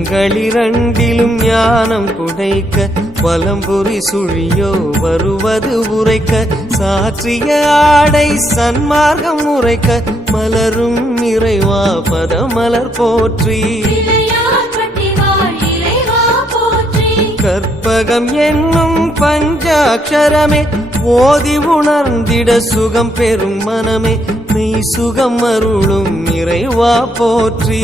புஜங்களிரண்டிலும் ஞானம் குடைக்க வலம்புரி சுழியோ வருவது உரைக்க சாற்றிய ஆடை சன்மார்க்கம் உரைக்க மலரும் இறைவா பதமலர் போற்றி கற்பகம் என்னும் பஞ்சாட்சரமே ஓதி உணர்ந்திட சுகம் பெறும் மனமே மெய் சுகம் அருளும் இறைவா போற்றி.